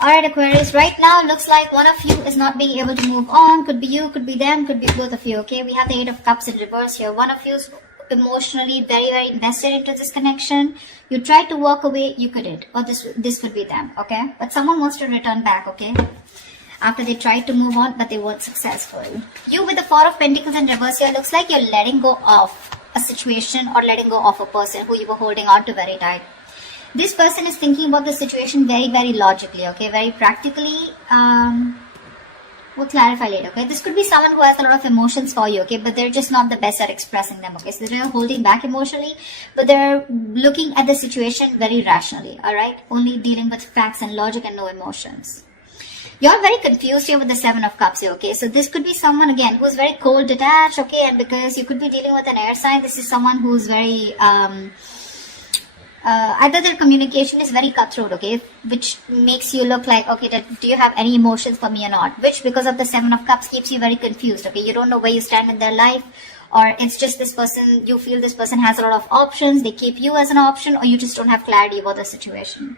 Alright, Aquarius, right now looks like one of you is not being able to move on. Could be you, could be them, could be both of you, okay? We have the Eight of Cups in reverse here. One of you is emotionally very invested into this connection. You tried to walk away, you couldn't. Or this could be them, okay? But someone wants to return back, okay? After they tried to move on, but they weren't successful. You with the Four of Pentacles in reverse here, looks like you're letting go of a situation or letting go of a person who you were holding on to very tight. This person is thinking about the situation very logically, okay, very practically. We'll clarify later, okay. This could be someone who has a lot of emotions for you, okay, but they're just not the best at expressing them, okay. So they're holding back emotionally, but they're looking at the situation very rationally, alright, only dealing with facts and logic and no emotions. You're very confused here with the Seven of Cups here, okay. So this could be someone, again, who's very cold, detached, okay, and because you could be dealing with an air sign, this is someone who's very, either their communication is very cutthroat, okay, which makes you look like, okay, do you have any emotions for me or not, which because of the Seven of Cups keeps you very confused, okay, you don't know where you stand in their life, or it's just this person, you feel this person has a lot of options, they keep you as an option, or you just don't have clarity about the situation.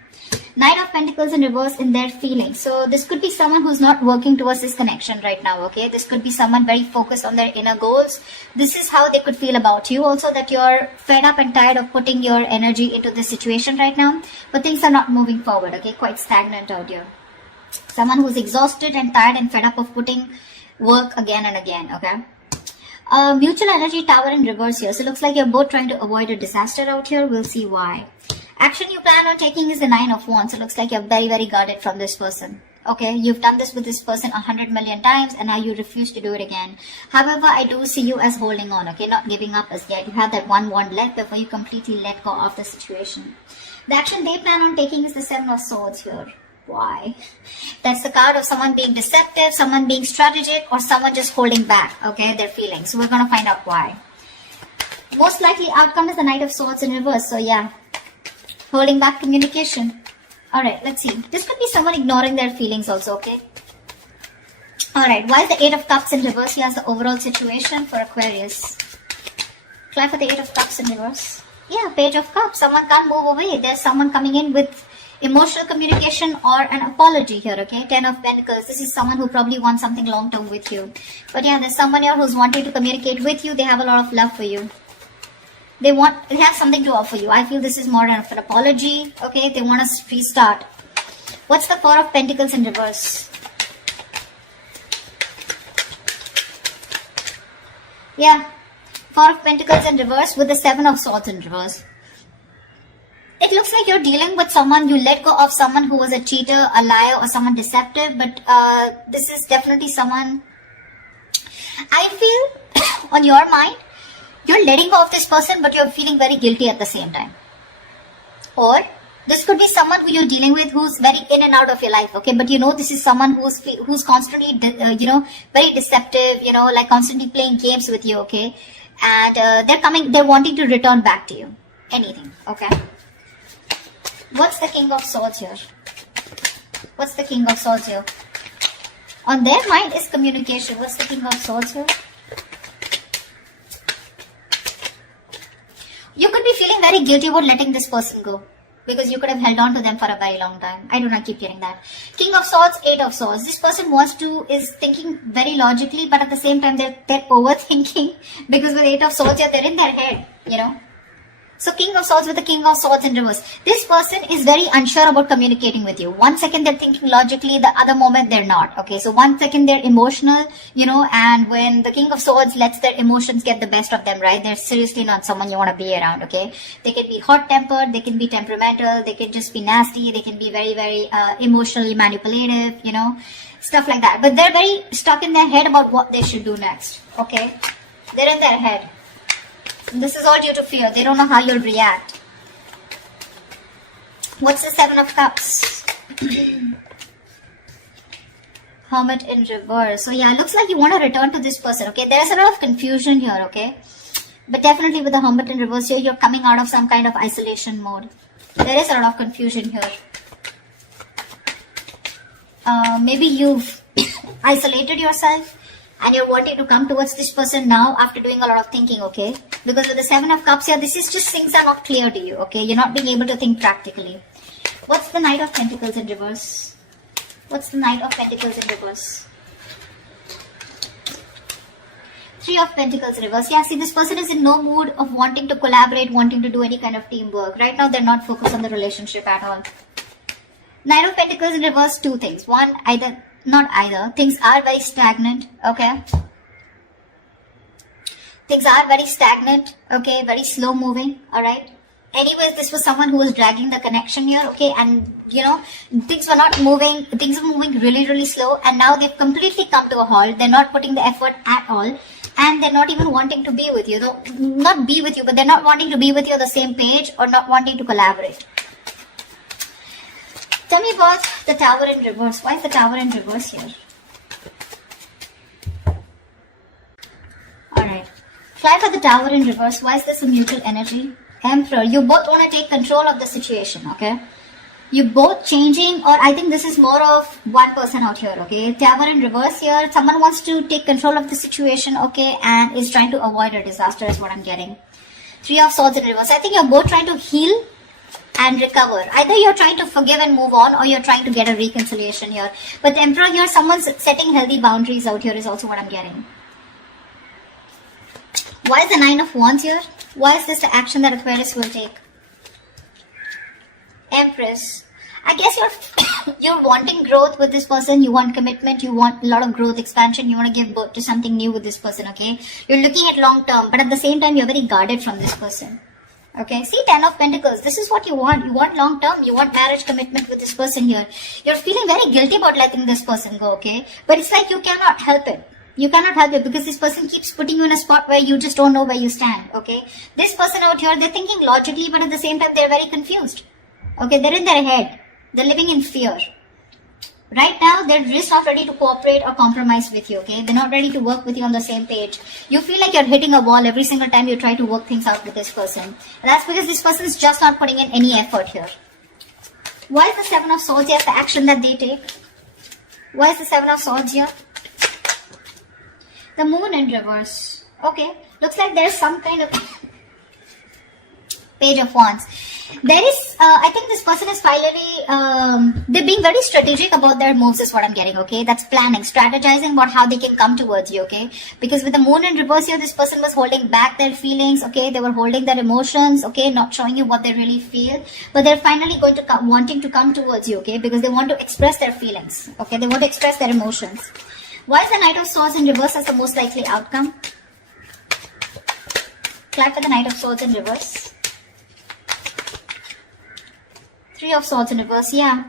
Knight of Pentacles in reverse in their feelings. So this could be someone who's not working towards this connection right now, okay? This could be someone very focused on their inner goals. This is how they could feel about you also, that you're fed up and tired of putting your energy into this situation right now, but things are not moving forward, okay? Quite stagnant out here. Someone who's exhausted and tired and fed up of putting work again and again, okay? Mutual energy tower in reverse here. So it looks like you're both trying to avoid a disaster out here. We'll see why. Action you plan on taking is the Nine of Wands. So it looks like you're very guarded from this person. Okay, you've done this with this person 100 million times and now you refuse to do it again. However, I do see you as holding on, okay, not giving up as yet. You have that one wand left before you completely let go of the situation. The action they plan on taking is the Seven of Swords here. Why? That's the card of someone being deceptive, someone being strategic, or someone just holding back, okay, their feelings. So we're going to find out why. Most likely outcome is the Knight of Swords in reverse. So yeah, holding back communication. Alright, let's see. This could be someone ignoring their feelings also, okay? Alright, while the Eight of Cups in reverse, he has the overall situation for Aquarius. Try for the Eight of Cups in reverse. Yeah, Page of Cups. Someone can't move away. There's someone coming in with emotional communication or an apology here, okay? Ten of Pentacles. This is someone who probably wants something long-term with you. But yeah, there's someone here who's wanting to communicate with you. They have a lot of love for you. They have something to offer you. I feel this is more of an apology, okay? They want to restart. What's the Four of Pentacles in reverse? Yeah, Four of Pentacles in reverse with the Seven of Swords in reverse. It looks like you're dealing with someone, you let go of someone who was a cheater, a liar, or someone deceptive, but this is definitely someone, I feel, on your mind, you're letting go of this person, but you're feeling very guilty at the same time. Or, this could be someone who you're dealing with who's very in and out of your life, okay, but you know this is someone who's constantly, very deceptive, like constantly playing games with you, okay, and they're wanting to return back to you, anything, okay. What's the King of Swords here? What's the King of Swords here? On their mind is communication. What's the King of Swords here? You could be feeling very guilty about letting this person go, because you could have held on to them for a very long time. I do not keep hearing that. King of Swords, Eight of Swords. This person is thinking very logically, but at the same time they're overthinking, because with Eight of Swords, they're in their head, So King of Swords with the King of Swords in reverse. This person is very unsure about communicating with you. One second they're thinking logically, the other moment they're not. Okay, so one second they're emotional, and when the King of Swords lets their emotions get the best of them, right? They're seriously not someone you want to be around, okay? They can be hot-tempered, they can be temperamental, they can just be nasty, they can be very emotionally manipulative, stuff like that. But they're very stuck in their head about what they should do next, okay? They're in their head. This is all due to fear. They don't know how you'll react. What's the Seven of Cups? Hermit in reverse. So yeah, it looks like you want to return to this person, okay? There is a lot of confusion here, okay? But definitely with the Hermit in reverse here, you're coming out of some kind of isolation mode. There is a lot of confusion here. Maybe you've isolated yourself and you're wanting to come towards this person now after doing a lot of thinking, okay? Because with the Seven of Cups here, this is just things are not clear to you, okay? You're not being able to think practically. What's the Knight of Pentacles in reverse? What's the Knight of Pentacles in reverse? Three of Pentacles reverse. Yeah, see, this person is in no mood of wanting to collaborate, wanting to do any kind of teamwork. Right now, they're not focused on the relationship at all. Knight of Pentacles in reverse, two things. One, not either. Things are very stagnant, okay? Things are very stagnant, okay? Very slow moving, alright? Anyways, this was someone who was dragging the connection here, okay? And, you know, things were not moving. Things were moving really, really slow. And now they've completely come to a halt. They're not putting the effort at all. And they're not even wanting to be with you. Not be with you, but they're not wanting to be with you on the same page or not wanting to collaborate. Tell me about the Tower in reverse. Why is the Tower in reverse here? Alright. Fly for the Tower in reverse. Why is this a mutual energy? Emperor. You both want to take control of the situation, okay? You both changing, or I think this is more of one person out here, okay? Tower in reverse here. Someone wants to take control of the situation, okay? And is trying to avoid a disaster is what I'm getting. Three of Swords in reverse. I think you're both trying to heal and recover. Either you're trying to forgive and move on, or you're trying to get a reconciliation here. But the Emperor here, someone's setting healthy boundaries out here is also what I'm getting. Why is the Nine of Wands here? Why is this the action that Aquarius will take? Empress. I guess you're wanting growth with this person. You want commitment. You want a lot of growth, expansion. You want to give birth to something new with this person, okay? You're looking at long term, but at the same time, you're very guarded from this person. Okay, see, 10 of Pentacles. This is what you want. You want long term. You want marriage commitment with this person here. You're feeling very guilty about letting this person go, okay? But it's like you cannot help it. You cannot help it because this person keeps putting you in a spot where you just don't know where you stand, okay? This person out here, they're thinking logically, but at the same time, they're very confused. Okay, they're in their head. They're living in fear. Right now, they're just not ready to cooperate or compromise with you, okay? They're not ready to work with you on the same page. You feel like you're hitting a wall every single time you try to work things out with this person. And that's because this person is just not putting in any effort here. Why is the Seven of Swords here? The action that they take. Why is the Seven of Swords here? The Moon in reverse. Okay, looks like there's some kind of Page of Wands. There is, I think this person is finally, they're being very strategic about their moves is what I'm getting, okay? That's planning, strategizing about how they can come towards you, okay? Because with the Moon in reverse here, this person was holding back their feelings, okay? They were holding their emotions, okay? Not showing you what they really feel. But they're finally going to wanting to come towards you, okay? Because they want to express their feelings, okay? They want to express their emotions. Why is the Knight of Swords in reverse as the most likely outcome? Clap for the Knight of Swords in reverse. Three of Swords in reverse, yeah.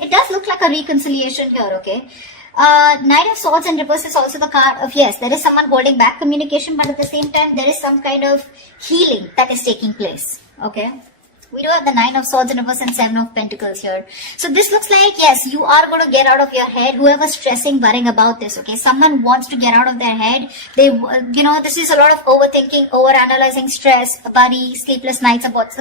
It does look like a reconciliation here, okay? Knight of Swords in reverse is also the card of, yes, there is someone holding back communication, but at the same time, there is some kind of healing that is taking place, okay? We do have the Nine of Swords in reverse and Seven of Pentacles here. So this looks like, yes, you are going to get out of your head. Whoever's stressing, worrying about this, okay? Someone wants to get out of their head. They, you know, this is a lot of overthinking, overanalyzing, stress, worry, sleepless nights about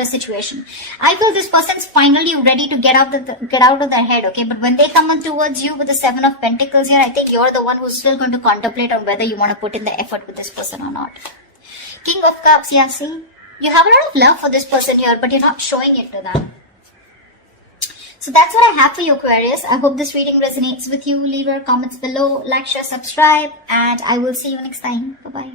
a situation. I feel this person's finally ready to get out of their head, okay? But when they come on towards you with the Seven of Pentacles here, I think you're the one who's still going to contemplate on whether you want to put in the effort with this person or not. King of Cups, yeah, see? You have a lot of love for this person here, but you're not showing it to them. So that's what I have for you, Aquarius. I hope this reading resonates with you. Leave your comments below, like, share, subscribe, and I will see you next time. Bye-bye.